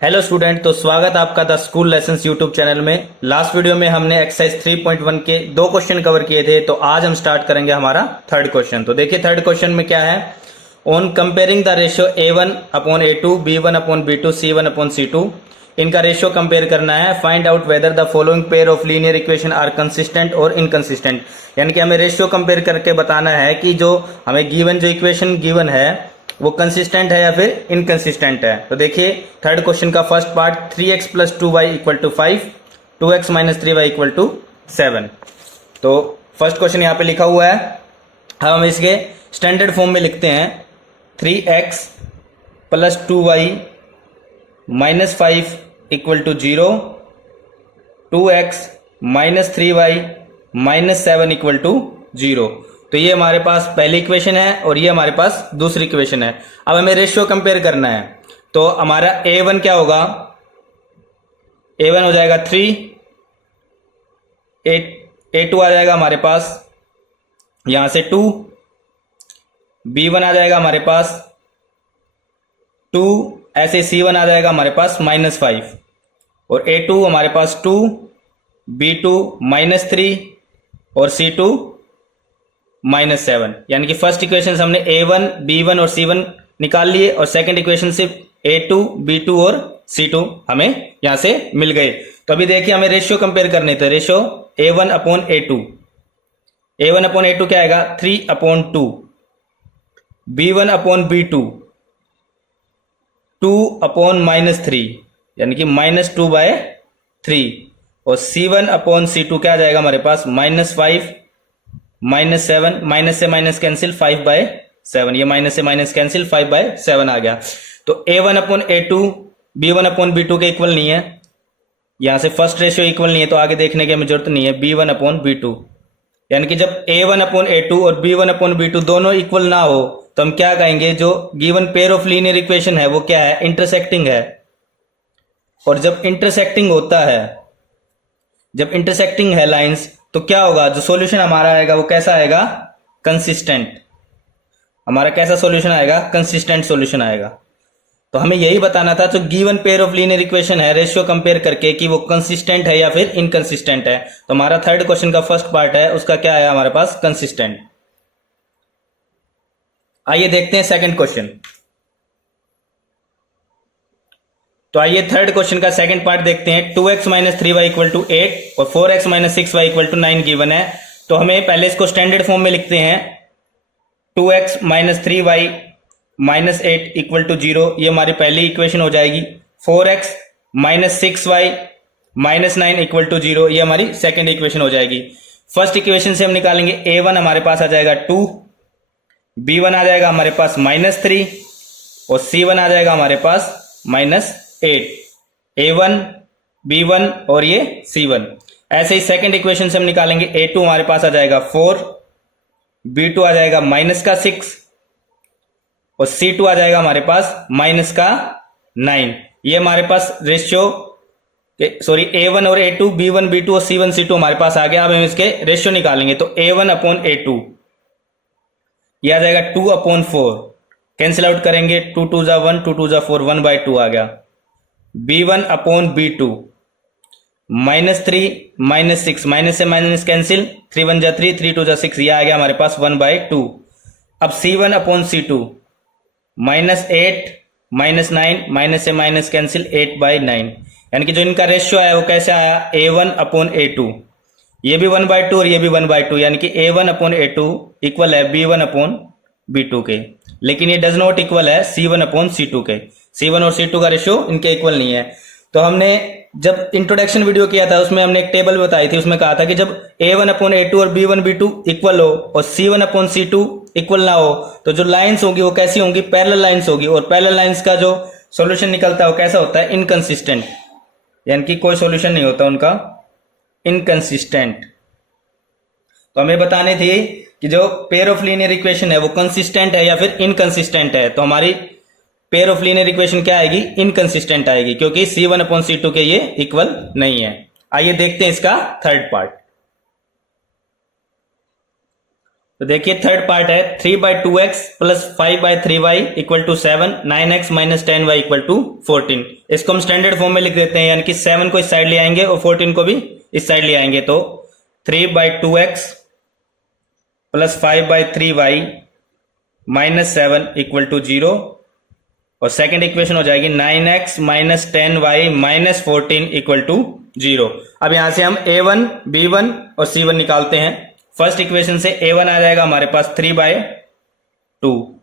Hello student, तो स्वागत आपका the school lessons YouTube channel में। लास्ट वीडियो में हमने एक्सरसाइज 3.1 के 2 क्वेश्चन कवर किए थे, तो आज हम स्टार्ट करेंगे हमारा थर्ड क्वेश्चन। तो देखिए थर्ड क्वेश्चन में क्या है। On comparing the ratio A1/A2, B1/B2, C1/C2, इनका रेशियो कंपेयर करना है। Find out whether the following pair of linear equation are consistent और इनकंसिस्टेंट। यानी कि हमें रेशियो कंपेयर करके बताना है कि जो हमें गिवन जो इक्वेशन गिवन है वो कंसिस्टेंट है या फिर इनकंसिस्टेंट है। तो देखिए थर्ड क्वेश्चन का first part, 3x + 2y = 5, 2x - 3y = 7। तो फर्स्ट क्वेश्चन यहां पे लिखा हुआ है। अब हम इसके स्टैंडर्ड फॉर्म में लिखते हैं। 3x + 2y - 5 = 0, 2x - 3y - 7 = 0। तो ये हमारे पास पहली इक्वेशन है और ये हमारे पास दूसरी इक्वेशन है। अब हमें रेशियो कंपेयर करना है। तो हमारा A1 क्या होगा, A1 हो जाएगा 3, A2 आ जाएगा हमारे पास यहां से 2, B1 आ जाएगा हमारे पास 2, ऐसे C1 आ जाएगा हमारे पास -5 और A2 हमारे पास 2, B2 -3 और C2 -7। यानी कि फर्स्ट इक्वेशन हमने A1, B1 और C1 निकाल लिए और सेकंड इक्वेशन सिर्फ A2, B2 और C2 हमें यहां से मिल गए। तो अभी देखिए हमें रेशियो कंपेयर करने थे। रेशियो A1/A2, A1/A2 क्या आएगा, 3/2, B1/B2 2/-3 यानी कि -2/3 और C1/C2 क्या आ जाएगा हमारे पास, -5 -7, माइनस से माइनस कैंसिल 5/7, ये माइनस से माइनस कैंसिल 5/7 आ गया। तो A1/A2 B1/B2 के इक्वल नहीं है, यहां से फर्स्ट रेशियो इक्वल नहीं है, तो आगे देखने की हमें जरूरत नहीं है। B1/B2 यानी कि जब A1/A2 और B1/B2 दोनों इक्वल ना हो तो हम क्या कहेंगे, जो given pair of linear equation है वो क्या है, इंटरसेक्टिंग है। और जब इंटरसेक्टिंग होता है, जब इंटरसेक्टिंग है लाइंस, तो क्या होगा, जो सॉल्यूशन हमारा आएगा वो कैसा आएगा, कंसिस्टेंट। हमारा कैसा सॉल्यूशन आएगा, कंसिस्टेंट सॉल्यूशन आएगा। तो हमें यही बताना था, जो given pair of linear equation है रेशियो कंपेयर करके कि वो कंसिस्टेंट है या फिर इनकंसिस्टेंट है। तो हमारा थर्ड क्वेश्चन का फर्स्ट पार्ट है, उसका क्या है हमारे पास, कंसिस्टेंट। आइए देखते हैं सेकंड क्वेश्चन। तो आइए थर्ड क्वेश्चन का सेकंड पार्ट देखते हैं। 2x - 3y = 8 और 4x - 6y = 9 गिवन है। तो हमें पहले इसको स्टैंडर्ड फॉर्म में लिखते हैं। 2x - 3y - 8 = 0, ये हमारी पहली इक्वेशन हो जाएगी। 4x - 6y - 9 = 0, ये हमारी सेकेंड इक्वेशन हो जाएगी। फर्स्ट इक्वेशन से हम निकालेंगे A1 हमारे पास आ जाएगा 2, B1 आ जाएगा हमारे पास -3 और C1 आ जाएगा हमारे पास -8। A1, B1 और ये C1। ऐसे ही सेकंड इक्वेशन से हम निकालेंगे A2 हमारे पास आ जाएगा 4, B2 आ जाएगा -6 और C2 आ जाएगा हमारे पास -9। ये हमारे पास रेशियो, सॉरी A1 और A2, B1, B2 और C1, C2 हमारे पास आ गया। अब हम इसके रेशियो निकालेंगे। तो A1/A2 ये आ जाएगा 2/4, कैंसिल आउट करेंगे, 2 2 जा 1, 2 2 जा 4, 1/2 आ गया। B1/B2 -3 -6, माइनस से माइनस कैंसिल, 3 1 जा 3, 3 2 जा 6, ये आ गया हमारे पास 1/2। अब C1/C2 -8 -9, माइनस से माइनस कैंसिल, 8/9। यानी कि जो इनका रेशियो आया वो कैसे आया, A1/A2, ये भी 1/2 और ये भी 1/2, यानी कि A1/A2 इक्वल है B1/B2 के, लेकिन ये डज नॉट इक्वल है C1/C2 के। C1 और C2 का रेशियो इनके इक्वल नहीं है। तो हमने जब इंट्रोडक्शन वीडियो किया था उसमें हमने एक टेबल बताई थी, उसमें कहा था कि जब A1/A2 और B1/B2 इक्वल हो और C1/C2 इक्वल ना हो तो जो लाइंस होंगी वो कैसी होंगी, पैरेलल लाइंस होगी। और पैरेलल लाइंस का जो सॉल्यूशन निकलता है वो कैसा होता है, इनकंसिस्टेंट, यानी कि कोई सॉल्यूशन नहीं होता उनका, इनकंसिस्टेंट। तो हमें बताने थी कि जो पेयर ऑफ लीनियर इक्वेशन है वो कंसिस्टेंट है या फिर इनकंसिस्टेंट है। तो हमारी पेयर ऑफ लीनियर इक्वेशन क्या आएगी, इनकंसिस्टेंट आएगी, क्योंकि C1/C2 के ये इक्वल नहीं है। आइए देखते हैं इसका थर्ड पार्ट। तो देखिए थर्ड पार्ट है 3/2x plus 5/3y equal to 7, 9x minus 10y equal to 14। इसको हम स्टैंडर्ड फॉर्म में लिख देते हैं, यानी कि 7 को इस साइड ले आएंगे और 14 को भी इस साइड ले आएंगे। तो 3/2x plus 5/3y minus 7 equal to 0, और सेकेंड इक्वेशन हो जाएगी 9x minus 10y minus 14 equal to 0। अब यहां से हम a1, b1 और c1 निकालते हैं। फर्स्ट इक्वेशन से a1 आ जाएगा हमारे पास 3/2,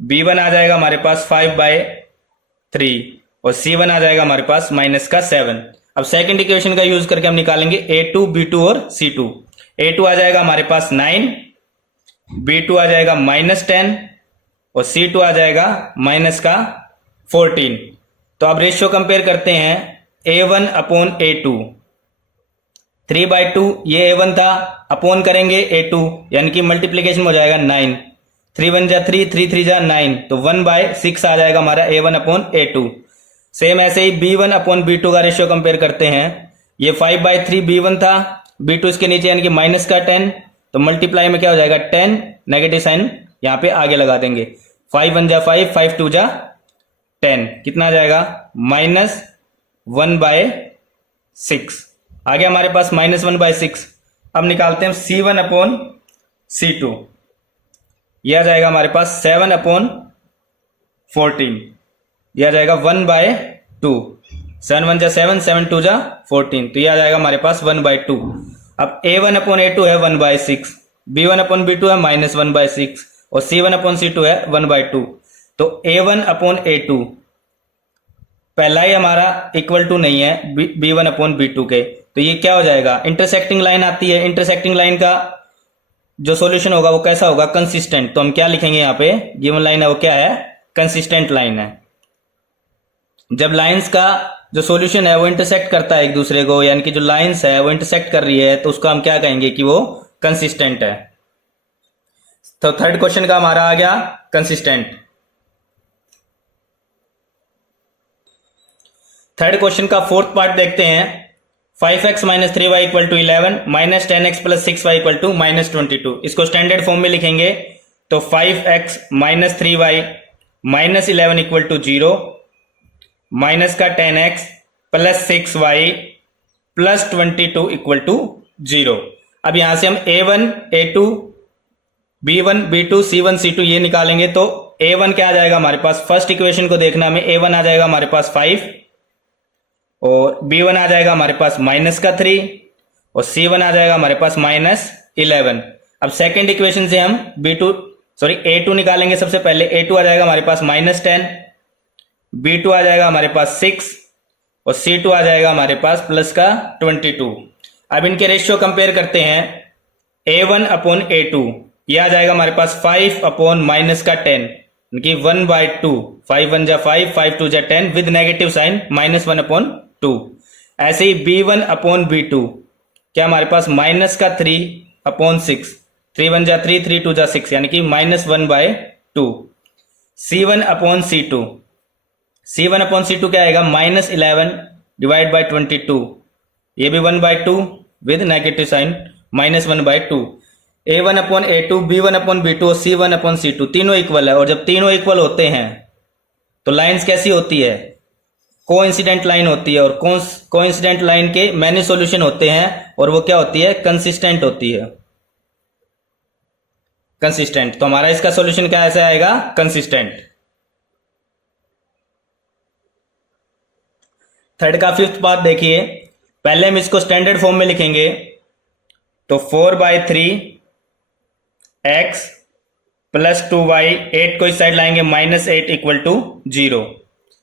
b1 आ जाएगा हमारे पास 5/3 और c1 आ जाएगा हमारे पास माइनस का 7। अब सेकंड इक्वेशन का यूज करके हम निकालेंगे a2, b2 और c2। a2 आ जाएगा हमारे पास 9, b2 आ जाएगा माइनस 10 और c2 आ जाएगा माइनस का 14। तो अब रेशियो कंपेयर करते हैं a1 अपॉन a2। 3/2 ये a1 था, अपोन करेंगे a2 यानी कि मल्टीप्लीकेशन में हो जाएगा 9, 3 1 जा 3, 3 3 जा 9, तो 1/6 आ जाएगा हमारा a1 अपॉन a2। सेम ऐसे ही b1 अपॉन b2 का रेशियो कंपेयर करते हैं। ये 5/3 b1 था, b2 इसके नीचे यानी कि माइनस का 10, तो मल्टीप्लाई में क्या हो जाएगा 10, नेगेटिव साइन यहाँ पे आगे लगा देंगे। 5 1 जा 5, 5 2 जा 10, कितना आ जाएगा माइनस 1/6 आ गया हमारे पास माइनस 1/6। अब निकालते हैं c1 अपॉन c2, यह आ जाएगा हमारे पास 7 अपॉन 14, यह आ जाएगा 1/2। 7 1 जा 7, 7 2 जा 14, तो यह आ जाएगा हमारे पास 1/2। अब a1 अपॉन a2 है 1/6, b1 अपॉन b2 है माइनस 1/6 और c1 अपॉन c2 है 1/2। तो a1 अपॉन a2 पहला ही हमारा इक्वल टू नहीं है b1 अपॉन b2 के, तो ये क्या हो जाएगा, इंटरसेक्टिंग लाइन आती है। इंटरसेक्टिंग लाइन का जो सॉल्यूशन होगा वो कैसा होगा, कंसिस्टेंट। तो हम क्या लिखेंगे यहाँ पे, गिवन लाइन है वो क्या है, कंसिस्टेंट लाइन है। जब लाइंस का जो सॉल्यूशन है वो इंटरसेक्ट करता है एक दूसरे को, यानी कि जो लाइंस है वो इंटरसेक्ट कर रही है, तो उसको हम क्या कहेंगे कि वो कंसिस्टेंट है। तो थर्ड क्वेश्चन का हमारा आ गया कंसिस्टेंट। थर्ड क्वेश्चन का फोर्थ पार्ट देखते हैं। 5x minus 3y equal to 11 minus 10x plus 6y equal to minus 22। इसको स्टैंडर्ड फॉर्म में लिखेंगे तो 5x minus 3y minus 11 equal to 0 minus का 10x plus 6y plus 22 equal to 0। अब यहां से हम a1, a2, b1, b2, c1, c2 ये निकालेंगे। तो a1 क्या आ जाएगा हमारे पास, फर्स्ट इक्वेशन को देखना हमें, a1 आ जाएगा हमारे पास 5 और b1 आ जाएगा हमारे पास माइनस का 3 और c1 आ जाएगा हमारे पास माइनस 11। अब सेकेंड इक्वेशन से हम a2 निकालेंगे। सबसे पहले a2 आ जाएगा हमारे पास माइनस 10, b2 आ जाएगा हमारे पास 6 और c2 आ जाएगा हमारे पास प्लस का 22। अब इनके रेशियो कंपेयर करते हैं, a1 अपॉन a2 ये आ जाएगा हमारे पास 5 अपॉन माइनस का 10 कि 1/2, 5 1 जा 5, 5 2 जा 10 विद नेगेटिव साइन माइनस 1/2। ऐसे ही b1 अपॉन b2 क्या हमारे पास माइनस का 3 अपॉन 6, 3 1 जा 3, 3 2 जा 6 यानी कि minus 1/2। c1 upon c2, c1 upon c2 क्या आएगा माइनस 11 डिवाइड बाई 22, ये भी 1/2 with negative sign minus 1/2। a1 upon a2, b1 upon b2 और c1 अपॉन c2 तीनों इक्वल है। और जब तीनों इक्वल होते हैं तो लाइंस कैसी होती है, कोइंसिडेंट लाइन होती है। और कोइंसिडेंट लाइन के मैनी सॉल्यूशन होते हैं और वो क्या होती है, कंसिस्टेंट होती है, कंसिस्टेंट। तो हमारा इसका सॉल्यूशन क्या ऐसे आएगा, कंसिस्टेंट। थर्ड का फिफ्थ पार्ट देखिए। पहले हम इसको स्टैंडर्ड फॉर्म में लिखेंगे तो 4/3x प्लस 2y, 8 को इस साइड लाएंगे माइनस 8 इक्वल टू 0।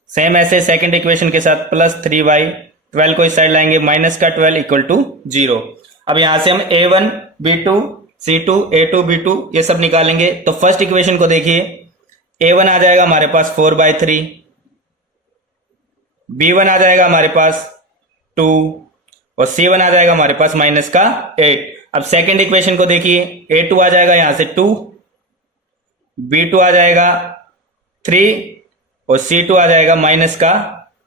सेम ऐसे सेकंड इक्वेशन के साथ प्लस 3y, 12 को इस साइड लाएंगे माइनस का 12 इक्वल टू 0। अब यहां से हम a1, b2, c2, a2, b2 ये सब निकालेंगे। तो फर्स्ट इक्वेशन को देखिए, a1 आ जाएगा हमारे पास 4/3, b1 आ जाएगा हमारे पास 2 और c1 आ जाएगा हमारे पास माइनस का 8। अब सेकंड इक्वेशन को देखिए, a2 आ जाएगा यहां से 2, b2 आ जाएगा 3 और c2 आ जाएगा माइनस का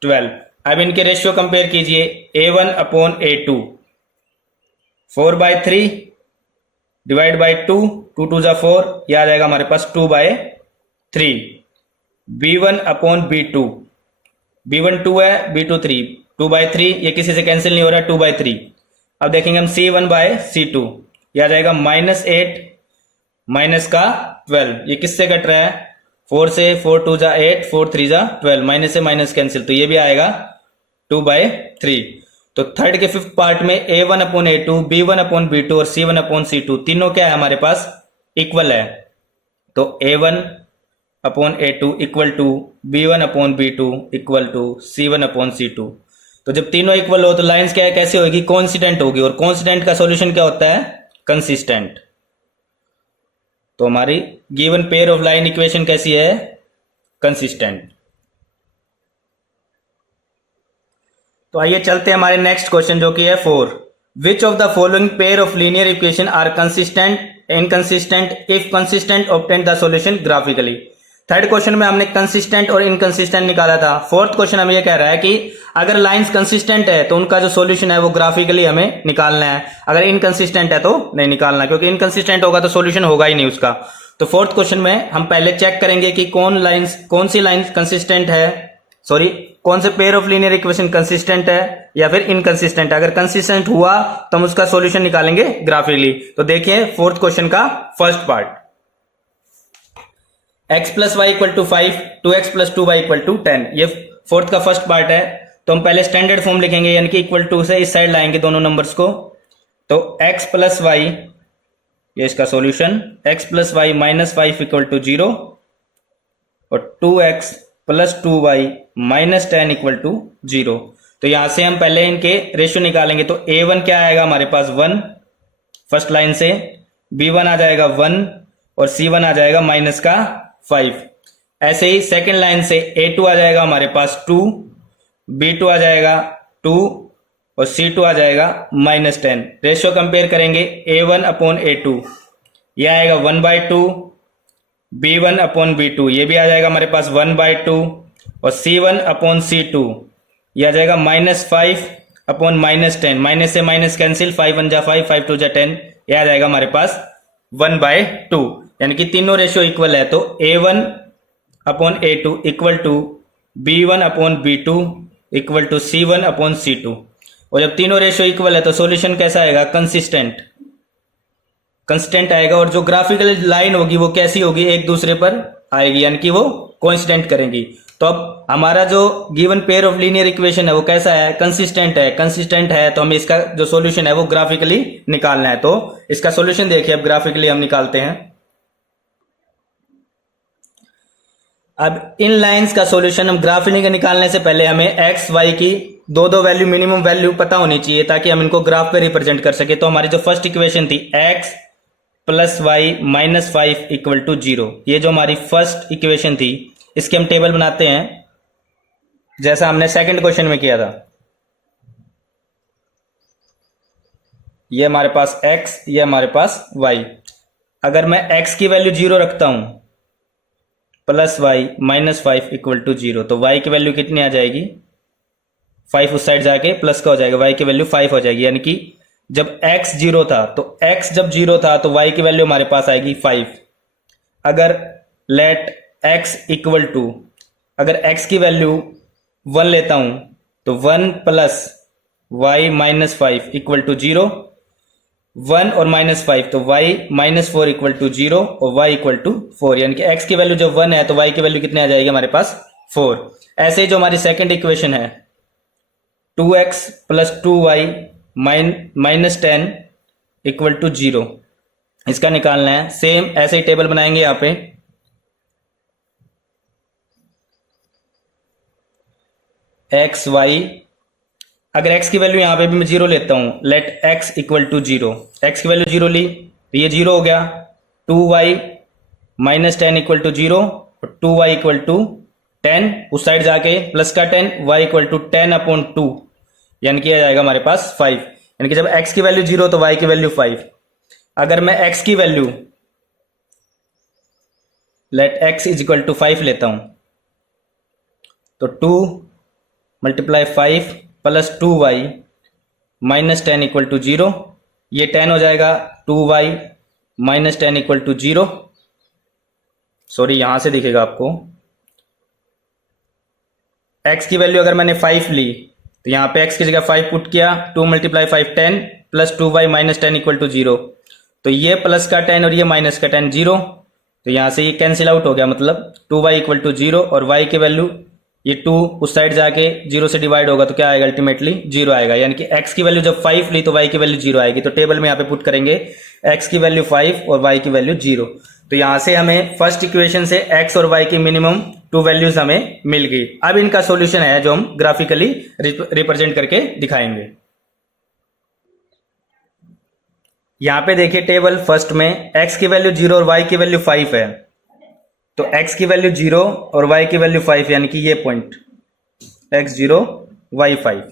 12। अब इनके रेशियो कंपेयर कीजिए, a1 upon a2 4/3 divide by 2, 2 2 = 4, यह आ जाएगा हमारे पास 2/3। b1 अपॉन b2, b1 2 है, b2 3, 2/3, ये किसी से कैंसिल नहीं हो रहा, 2/3। अब देखेंगे हम c1/c2, यह आ जाएगा -8 माइनस का 12, ये किससे कट रहा है, 4 से, 4 2 = 8, 4 3 = 12, माइनस से माइनस कैंसिल, तो ये भी आएगा 2/3। तो थर्ड के फिफ्थ पार्ट में a1 upon a2, b1 upon b2 और c1 अपॉन c2 तीनों क्या है हमारे पास, इक्वल है। तो a1 upon a2 equal to b1 upon b2 equal to c1 upon c2। तो जब तीनों इक्वल हो तो लाइंस क्या है, कैसे होगी, कॉन्सिडेंट होगी, और कॉन्सिडेंट का सॉल्यूशन क्या होता है, कंसिस्टेंट। तो हमारी given pair of line equation कैसी है, कंसिस्टेंट। तो आइए चलते हैं हमारे नेक्स्ट क्वेश्चन जो कि है 4। Which of the following pair of linear equation are consistent, inconsistent, if consistent obtain the solution graphically. Third question में हमने कंसिस्टेंट और इनकंसिस्टेंट निकाला था। फोर्थ क्वेश्चन हमें यह कह रहा है कि अगर लाइंस कंसिस्टेंट है तो उनका जो सॉल्यूशन है वो ग्राफिकली हमें निकालना है, अगर इनकंसिस्टेंट है तो नहीं निकालना, क्योंकि इनकंसिस्टेंट होगा तो सॉल्यूशन होगा ही नहीं उसका। तो फोर्थ क्वेश्चन में हम पहले चेक करेंगे कि कौन सी लाइंस कंसिस्टेंट है, सॉरी कौन से pair of linear equation consistent है या फिर इनकंसिस्टेंट। अगर कंसिस्टेंट हुआ तो हम उसका सॉल्यूशन निकालेंगे ग्राफिकली। तो देखिए फोर्थ क्वेश्चन का first part, x + y = 5, 2x + 2y = 10, ये फोर्थ का फर्स्ट पार्ट है। तो हम पहले स्टैंडर्ड फॉर्म लिखेंगे, यानी कि इक्वल टू से इस साइड लाएंगे दोनों नंबर्स को। तो x + y, ये इसका सॉल्यूशन, x + y - 5 = 0 और 2x + 2y - 10 = 0। तो यहां से हम पहले इनके रेशियो निकालेंगे। तो a1 क्या आएगा हमारे पास 1 फर्स्ट लाइन से, b1 आ जाएगा 1 और c1 आ जाएगा -5। ऐसे ही सेकेंड लाइन से a2 आ जाएगा हमारे पास 2, b2 आ जाएगा 2 और c2 आ जाएगा -10। रेशियो कंपेयर करेंगे a1 अपॉन a2, यह आएगा 1/2, b1 अपॉन b2 ये भी आ जाएगा हमारे पास 1/2 और c1 अपॉन c2 यह आ जाएगा -5 अपॉन -10, माइनस से माइनस कैंसिल, 5 1 = 5, 5 2 = 10, यह आ जाएगा हमारे पास 1/2, यानी कि तीनों रेशियो इक्वल है। तो a1 upon a2 equal to b1 upon b2 equal to c1 upon c2। और जब तीनों रेशियो इक्वल है तो सॉल्यूशन कैसा आएगा, कंसिस्टेंट आएगा। और जो ग्राफिकल लाइन होगी वो कैसी होगी, एक दूसरे पर आएगी, यानी कि वो कोइंसिडेंट करेंगी। तो अब हमारा जो given pair of linear equation है वो कैसा है, कंसिस्टेंट है। तो हमें इसका जो सॉल्यूशन है वो ग्राफिकली निकालना है। तो इसका सॉल्यूशन देखिए, अब ग्राफिकली हम निकालते हैं। अब इन लाइंस का सॉल्यूशन हम ग्राफिकली निकालने से पहले हमें एक्स वाई की दो वैल्यू, मिनिमम वैल्यू पता होनी चाहिए ताकि हम इनको ग्राफ पे रिप्रेजेंट कर सके। तो हमारी जो फर्स्ट इक्वेशन थी x + y - 5 = 0, ये जो हमारी फर्स्ट इक्वेशन थी इसके हम टेबल बनाते हैं जैसा हमने सेकंड क्वेश्चन में किया था। ये हमारे पास x, ये हमारे पास y। अगर मैं x की वैल्यू 0 रखता हूं, + y - 5 = 0, तो y की वैल्यू कितनी आ जाएगी, 5 उस साइड जाके प्लस का हो जाएगा, y की वैल्यू 5 हो जाएगी। यानी कि जब x 0 था तो x जब 0 था तो y की वैल्यू हमारे पास आएगी 5। अगर लेट x इक्वल टू, अगर x की वैल्यू 1 लेता हूं तो 1 + y - 5 = 0, 1 और -5 तो y - 4 = 0 और y = 4, यानी कि x की वैल्यू जब 1 है तो y की वैल्यू कितनी आ जाएगी हमारे पास 4। ऐसे ही जो हमारी सेकंड इक्वेशन है 2x + 2y - 10 = 0, इसका निकालना है। सेम ऐसे ही टेबल बनाएंगे यहां पे, एक्स वाई, अगर x की वैल्यू यहां पे भी मैं 0 लेता हूं, लेट x = 0, x की वैल्यू 0 ली तो ये 0 हो गया। 2y - 10 = 0 और 2y = 10, उस साइड जाके प्लस का 10, y = 10/2, यानी कि आ जाएगा हमारे पास 5। यानी कि जब x की वैल्यू 0 तो y की वैल्यू 5। अगर मैं x की वैल्यू लेट x = 5 लेता हूं तो 2 × 5 + 2y - 10 = 0, ये 10 हो जाएगा, 2y minus 10 equal to 0। Sorry, यहां से दिखेगा आपको। x की वैल्यू अगर मैंने 5 ली तो यहाँ पे x की जगह 5 पुट किया, 2 multiply 5 10 plus 2y minus 10 equal to 0। तो ये प्लस का 10 और ये माइनस का 10 0, तो यहाँ से ये कैंसिल आउट हो गया, मतलब 2y इक्वल टू 0 और y की वैल्यू ये 2 उस साइड जाके 0 से डिवाइड होगा तो क्या आएगा, अल्टीमेटली 0 आएगा। यानी कि x की वैल्यू जब 5 ली तो y की वैल्यू 0 आएगी। तो टेबल में यहाँ पे पुट करेंगे x की वैल्यू 5 और y की वैल्यू 0। तो यहां से हमें फर्स्ट इक्वेशन से x और y की मिनिमम 2 वैल्यूज हमें मिल गई। अब इनका सॉल्यूशन है जो हम ग्राफिकली रिप्रेजेंट करके दिखाएंगे। यहां पे देखिए टेबल फर्स्ट में x की वैल्यू 0 और y की वैल्यू 5 है, तो x की वैल्यू 0 और y की वैल्यू 5, यानी कि ये पॉइंट x 0 y 5।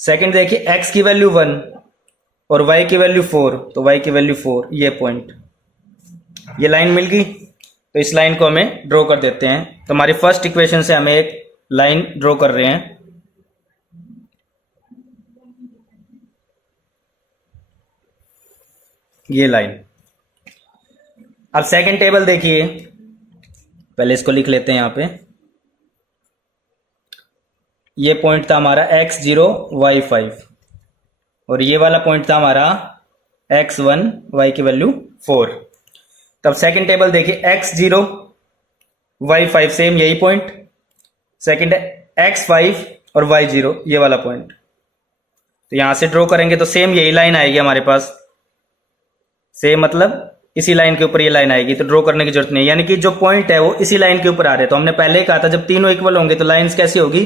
सेकंड देखिए x की वैल्यू 1 और y की वैल्यू 4, तो y की वैल्यू 4, ये पॉइंट, ये लाइन मिल गई। तो इस लाइन को हमें ड्रॉ कर देते हैं। तो हमारी फर्स्ट इक्वेशन से हमें एक लाइन ड्रॉ कर रहे हैं। ये लाइन। अब सेकंड टेबल देखिए, पहले इसको लिख लेते हैं यहां पे। ये पॉइंट था हमारा x0 y5 और ये वाला पॉइंट था हमारा x1, y की वैल्यू 4। तब सेकंड टेबल देखिए x0 y5 सेम यही पॉइंट, सेकंड x5 और y0 ये वाला पॉइंट। तो यहां से ड्रॉ करेंगे तो सेम यही लाइन आएगी हमारे पास, सेम मतलब इसी लाइन के ऊपर ये लाइन आएगी, तो ड्रॉ करने की जरूरत नहीं है। यानी कि जो पॉइंट है वो इसी लाइन के ऊपर आ रहे हैं। तो हमने पहले ही कहा था जब तीनों इक्वल होंगे तो लाइंस कैसी होगी,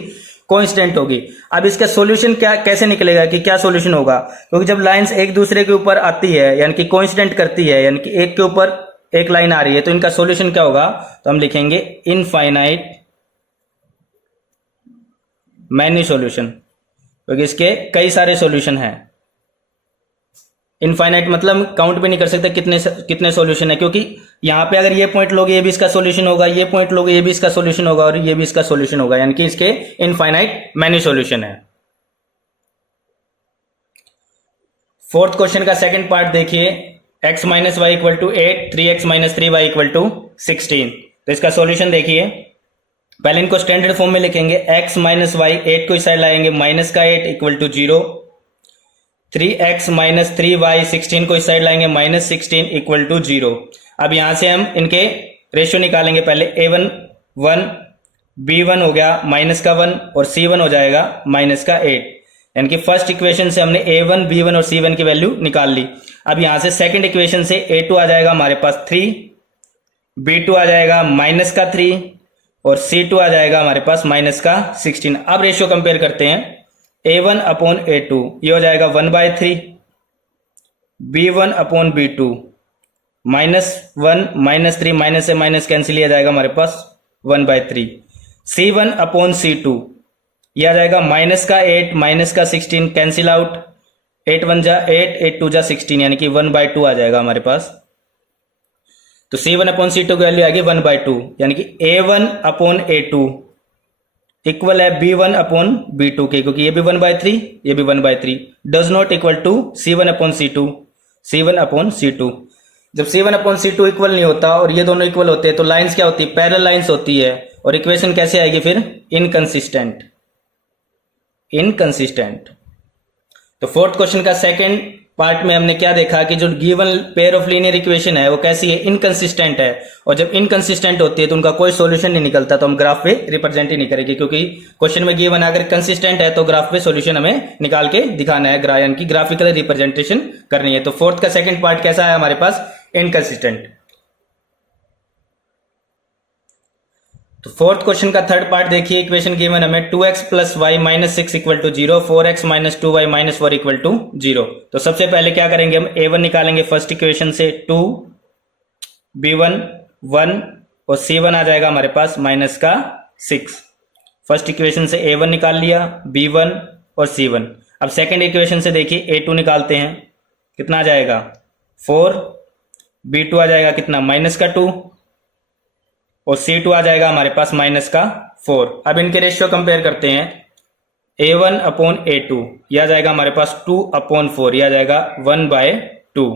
कोइंसिडेंट होगी। अब इसका सॉल्यूशन क्या कैसे निकलेगा कि क्या सॉल्यूशन होगा, क्योंकि जब लाइंस एक दूसरे के ऊपर आती है यानी कि कोइंसिडेंट करती है, यानी कि एक के ऊपर एक लाइन आ रही है, तो इनका सॉल्यूशन क्या होगा, तो हम लिखेंगे इनफाइनाइट मैनी सॉल्यूशन, क्योंकि इसके कई सारे सॉल्यूशन हैं। इनफाइनाइट मतलब काउंट भी नहीं कर सकते कितने कितने सॉल्यूशन है, क्योंकि यहां पे अगर ये पॉइंट लोगे ये भी इसका सॉल्यूशन होगा, ये पॉइंट लोगे ये भी इसका सॉल्यूशन होगा और ये भी इसका सॉल्यूशन होगा, यानी कि इसके इनफाइनाइट मैनी सॉल्यूशन है। फोर्थ क्वेश्चन का सेकंड पार्ट देखिए, x minus y equal to 8, 3x minus 3y equal to 16। तो इसका सॉल्यूशन देखिए, पहले इनको स्टैंडर्ड फॉर्म में लिखेंगे, x माइनस वाई 8 को इस साइड लाएंगे, माइनस का 8 equal to 0, 3x minus 3y 16 को इस साइड लाएंगे, माइनस 16 इक्वल टू 0। अब यहां से हम इनके रेशियो निकालेंगे, पहले a1 1, b1 हो गया माइनस का 1 और c1 हो जाएगा माइनस का 8, यानी कि फर्स्ट इक्वेशन से हमने a1 b1 और c1 की वैल्यू निकाल ली। अब यहां से सेकंड इक्वेशन से a2 आ जाएगा हमारे पास 3, b2 आ जाएगा माइनस का 3 और c2 आ जाएगा हमारे पास माइनस का 16। अब रेशियो कंपेयर करते हैं, a1 अपॉन a2 ये हो जाएगा 1/3, b1 अपॉन b2 -1 -3 माइनस से माइनस कैंसिल किया जाएगा हमारे पास 1/3, c1 अपॉन c2 ये आ जाएगा माइनस का 8 माइनस का 16 कैंसिल आउट, 8 1 जा 8, 8 2 जा 16, यानी कि 1/2 आ जाएगा हमारे पास। तो c1 अपॉन c2 की वैल्यू आएगी 1/2, यानी कि a1 अपॉन a2 इक्वल है b1 अपॉन b2 के, क्योंकि ये भी 1/3 ये भी 1/3, does not equal to c1 upon c2, c1 upon c2। जब c1 अपॉन c2 इक्वल नहीं होता और ये दोनों इक्वल होते हैं तो लाइंस क्या होती है, पैरेलल लाइंस होती है, और इक्वेशन कैसे आएगी फिर, इनकंसिस्टेंट। तो फोर्थ क्वेश्चन का सेकंड पार्ट में हमने क्या देखा कि जो given pair of linear equation है वो कैसी है, इनकंसिस्टेंट है, और जब इनकंसिस्टेंट होती है तो उनका कोई सॉल्यूशन नहीं निकलता, तो हम ग्राफ पे रिप्रेजेंट ही नहीं करेंगे, क्योंकि क्वेश्चन में गिवन अगर कंसिस्टेंट है तो ग्राफ पे सॉल्यूशन हमें निकाल के दिखाना है, यानी कि ग्राफिकल रिप्रेजेंटेशन करनी है। तो फोर्थ का सेकंड पार्ट कैसा है हमारे पास, इनकंसिस्टेंट। तो फोर्थ क्वेश्चन का थर्ड पार्ट देखिए, इक्वेशन गिवन हमें 2x plus y minus 6 equal to 0, 4x minus 2y minus 4 equal to 0। तो सबसे पहले क्या करेंगे, हम a1 निकालेंगे फर्स्ट इक्वेशन से, 2 b1 1 और c1 आ जाएगा हमारे पास माइनस का 6। फर्स्ट इक्वेशन से a1 निकाल लिया, b1 और c1। अब सेकेंड इक्वेशन से देखिए a2 निकालते हैं, कितना आ जाएगा 4, b2 आ जाएगा कितना माइनस का 2 और c2 आ जाएगा हमारे पास माइनस का 4। अब इनके रेशियो कंपेयर करते हैं, a1 अपॉन a2 यह आ जाएगा हमारे पास 2 अपॉन 4, यह आ जाएगा 1/2।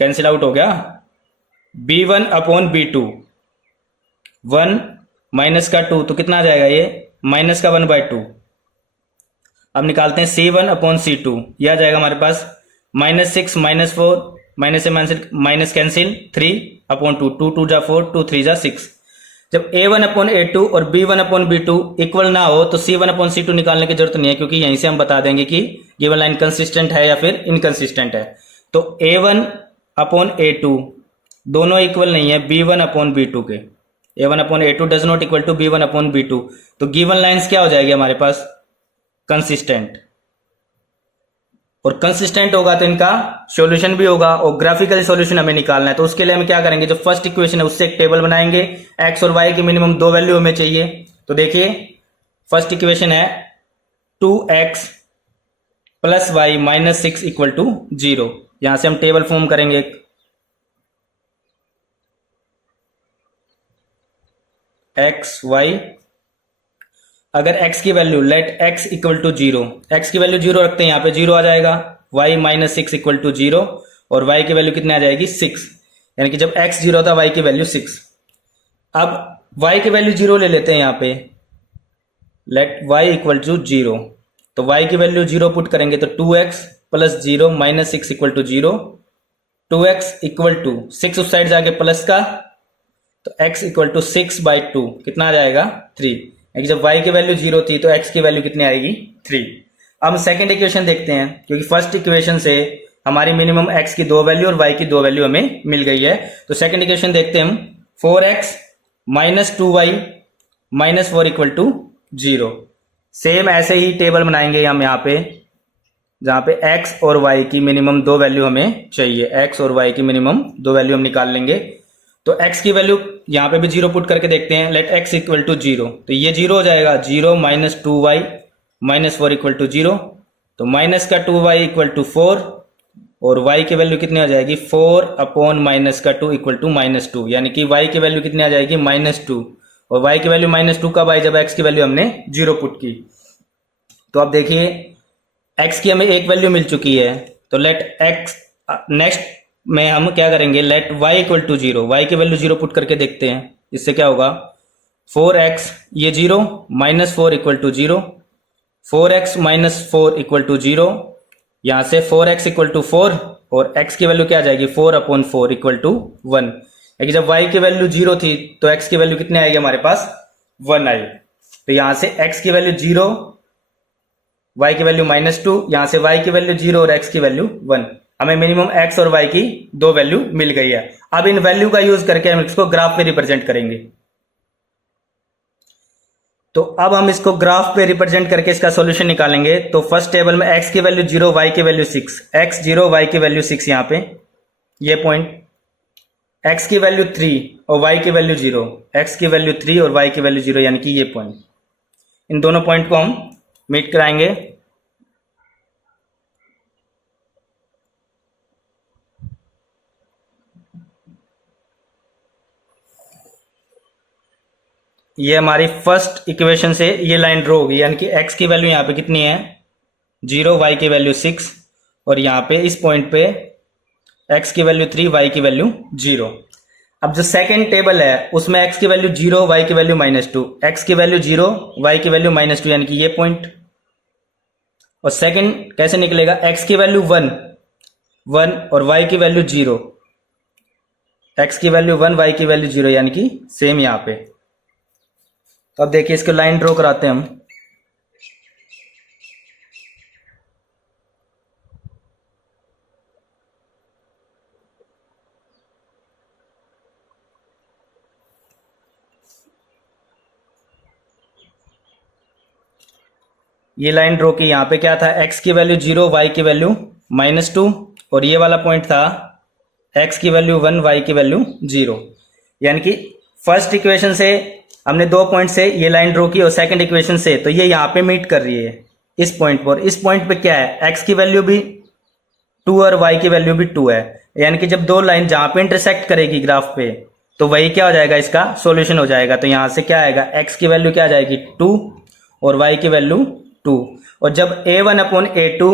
कैंसिल आउट हो गया। b1 अपॉन b2, 1 माइनस का 2 तो कितना आ जाएगा ये माइनस का 1/2। अब निकालते हैं c1 अपॉन c2, यह आ जाएगा हमारे पास -6 -4 माइनस से माइनस कैंसिल 3 अपॉन 2, 2 2 जा 4, 2 3 जा 6। जब a1 अपॉन a2 और b1 अपॉन b2 इक्वल ना हो तो c1 अपॉन c2 निकालने की जरूरत नहीं है, क्योंकि यहीं से हम बता देंगे कि गिवन लाइन कंसिस्टेंट है या फिर इनकंसिस्टेंट है। तो a1 अपॉन a2 दोनों इक्वल नहीं है b1 अपॉन b2 के। a1 upon a2 does not equal to b1 upon b2, तो गिवन लाइन्स क्या हो जाएगी हमारे पास कंसिस्टेंट। और कंसिस्टेंट होगा तो इनका सॉल्यूशन भी होगा, और ग्राफिकल सॉल्यूशन हमें निकालना है। तो उसके लिए हम क्या करेंगे, जो फर्स्ट इक्वेशन है उससे एक टेबल बनाएंगे, x और y की मिनिमम 2 वैल्यू हमें चाहिए। तो देखिए फर्स्ट इक्वेशन है 2x plus y minus 6 equal to 0। यहां से हम टेबल फॉर्म करेंगे, एक्स वाई, अगर x की value let x equal to 0, x की वैल्यू 0 रखते हैं, यहाँ पे 0 आ जाएगा, y माइनस 6 इक्वल टू 0, और y की वैल्यू कितनी आ जाएगी 6, यानी कि जब x 0 था y की वैल्यू 6। अब y की वैल्यू 0 ले लेते हैं यहाँ पे, लेट y इक्वल टू 0, तो y की वैल्यू 0 पुट करेंगे तो 2x plus 0 minus 6 equal to 0, 2x equal to 6 उस साइड जाके प्लस का, तो x इक्वल टू 6/2 कितना आ जाएगा 3। जब y की वैल्यू 0 थी तो x की वैल्यू कितनी आएगी 3। अब सेकंड इक्वेशन देखते हैं, क्योंकि फर्स्ट इक्वेशन से हमारी मिनिमम x की 2 वैल्यू और y की 2 वैल्यू हमें मिल गई है। तो सेकंड इक्वेशन देखते हैं हम, 4x minus 2y minus 4 equal to 0। Same ऐसे ही टेबल बनाएंगे हम यहाँ पे, जहां पे x और y की मिनिमम 2 वैल्यू हमें चाहिए, x और y की मिनिमम 2 वैल्यू हम निकाल लेंगे। तो x की वैल्यू यहाँ पे भी 0 पुट करके देखते हैं, लेट x इक्वल टू 0, तो ये 0 हो जाएगा, 0 minus 2y minus 4 equal to 0, तो माइनस का 2y इक्वल टू 4, और y की वैल्यू कितनी आ जाएगी 4 अपॉन माइनस का 2 इक्वल टू -2, यानी कि y की वैल्यू कितनी आ जाएगी -2, और y की वैल्यू -2 कब आई, जब x की वैल्यू हमने 0 पुट की। तो अब देखिए x की हमें एक वैल्यू मिल चुकी है, तो लेट x नेक्स्ट में हम क्या करेंगे, let y equal to 0, y की वैल्यू 0 पुट करके देखते हैं, इससे क्या होगा 4x ये 0 minus 4 equal to 0, 4x minus 4 equal to 0, यहां से 4x इक्वल टू 4, और x की वैल्यू क्या आ जाएगी 4 अपॉन 4 इक्वल टू 1। यानी जब y की वैल्यू 0 थी तो x की वैल्यू कितनी आएगी हमारे पास 1 आई। तो यहां से x की वैल्यू 0, y की वैल्यू -2, यहां से y की वैल्यू 0 और x की वैल्यू 1, हमें मिनिमम x और y की 2 वैल्यू मिल गई है। अब इन वैल्यू का यूज करके हम इसको ग्राफ पे रिप्रेजेंट करेंगे। तो अब हम इसको ग्राफ पे रिप्रेजेंट करके इसका सॉल्यूशन निकालेंगे। तो फर्स्ट टेबल में x की वैल्यू 0, y की वैल्यू 6, x 0 y की वैल्यू 6, यहां पे ये पॉइंट, x की वैल्यू 3 और y की वैल्यू 0, x की वैल्यू 3 और y की वैल्यू 0, यानी कि ये पॉइंट, इन दोनों पॉइंट को हम मीट कराएंगे। ये हमारी फर्स्ट इक्वेशन से ये लाइन ड्रॉ होगी, यानी कि x की वैल्यू यहाँ पे कितनी है 0, y की वैल्यू 6, और यहाँ पे इस पॉइंट पे x की वैल्यू 3, y की वैल्यू 0। अब जो सेकंड टेबल है उसमें x की वैल्यू 0, y की वैल्यू -2, x की वैल्यू 0, y की वैल्यू -2, यानी कि ये पॉइंट। और सेकंड कैसे निकलेगा, x की वैल्यू 1 और y की वैल्यू 0, x की वैल्यू 1, y की वैल्यू 0, यानी कि सेम यहाँ पे। तो अब देखिए इसको लाइन ड्रॉ कराते हैं हम। ये लाइन ड्रॉ की, यहां पे क्या था x की वैल्यू 0, y की वैल्यू -2, और ये वाला पॉइंट था x की वैल्यू 1, y की वैल्यू 0। यानी कि फर्स्ट इक्वेशन से हमने 2 पॉइंट से ये लाइन ड्रॉ की, और सेकंड इक्वेशन से तो ये यहाँ पे मीट कर रही है इस पॉइंट पर। इस पॉइंट पे क्या है, x की वैल्यू भी 2 और y की वैल्यू भी 2 है, यानी कि जब दो लाइन जहां पे इंटरसेक्ट करेगी ग्राफ पे, तो वही क्या हो जाएगा, इसका सॉल्यूशन हो जाएगा। तो यहां से क्या आएगा, x की वैल्यू क्या आ जाएगी 2 और y की वैल्यू 2, और जब a1 upon a2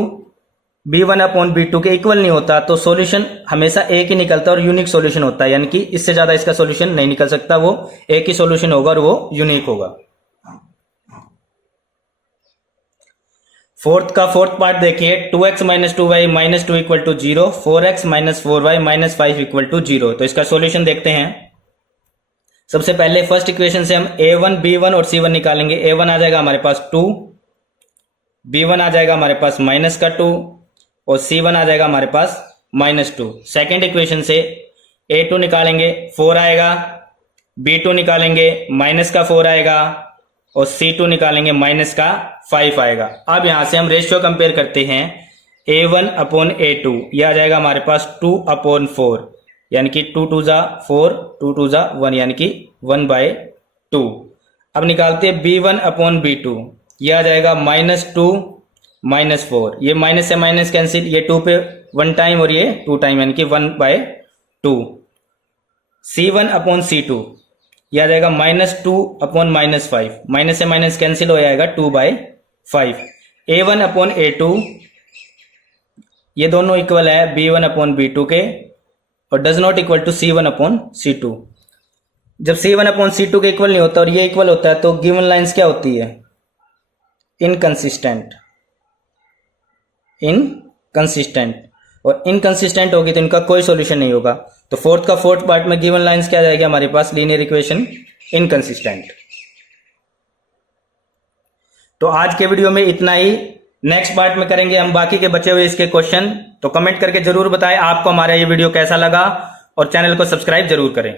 B1 upon B2 के इक्वल नहीं होता तो सॉल्यूशन हमेशा एक ही निकलता है और यूनिक सॉल्यूशन होता है, यानी कि इससे ज्यादा इसका सॉल्यूशन नहीं निकल सकता, वो एक ही सॉल्यूशन होगा और वो यूनिक होगा। फोर्थ का फोर्थ पार्ट देखिए, 2x minus 2y minus 2 equal to 0, 4x minus 4y minus 5 equal to 0। तो इसका सॉल्यूशन देखते हैं। सबसे पहले फर्स्ट इक्वेशन से हम a1 b1 और c1 निकालेंगे। a1 आ जाएगा हमारे पास 2, b1 आ जाएगा हमारे पास माइनस का 2 और c1 आ जाएगा हमारे पास माइनस 2। सेकेंड इक्वेशन से a2 निकालेंगे 4 आएगा, b2 निकालेंगे माइनस का 4 आएगा और c2 निकालेंगे माइनस का 5 आएगा। अब यहां से हम रेशियो कंपेयर करते हैं, a1 अपॉन a2 यह आ जाएगा हमारे पास 2 अपॉन 4, यानी कि 2 2 जा 4, 2 2 जा 1, यानी कि 1/2। अब निकालते हैं b1 अपॉन b2, यह आ जाएगा माइनस 2 माइनस 4, ये माइनस से माइनस कैंसिल, ये 2 पे 1 टाइम और ये 2 टाइम, यानी कि 1/2। c1 अपॉन c2 यह आ जाएगा माइनस 2 अपॉन माइनस 5, माइनस से माइनस कैंसिल हो जाएगा 2/5। a1 अपॉन a2 ये दोनों इक्वल है b1 अपॉन b2 के और does not equal to c1 upon c2। जब c1 अपॉन c2 के इक्वल नहीं होता और ये इक्वल होता है तो गिवन लाइंस क्या होती है? इनकंसिस्टेंट। और इनकंसिस्टेंट होगी तो इनका कोई सॉल्यूशन नहीं होगा। तो फोर्थ का फोर्थ पार्ट में गिवन लाइंस क्या आ जाएगी हमारे पास? Linear equation inconsistent. तो आज के वीडियो में इतना ही। नेक्स्ट पार्ट में करेंगे हम बाकी के बचे हुए इसके क्वेश्चन। तो कमेंट करके जरूर बताएं आपको हमारा ये वीडियो कैसा लगा और चैनल को सब्सक्राइब जरूर करें।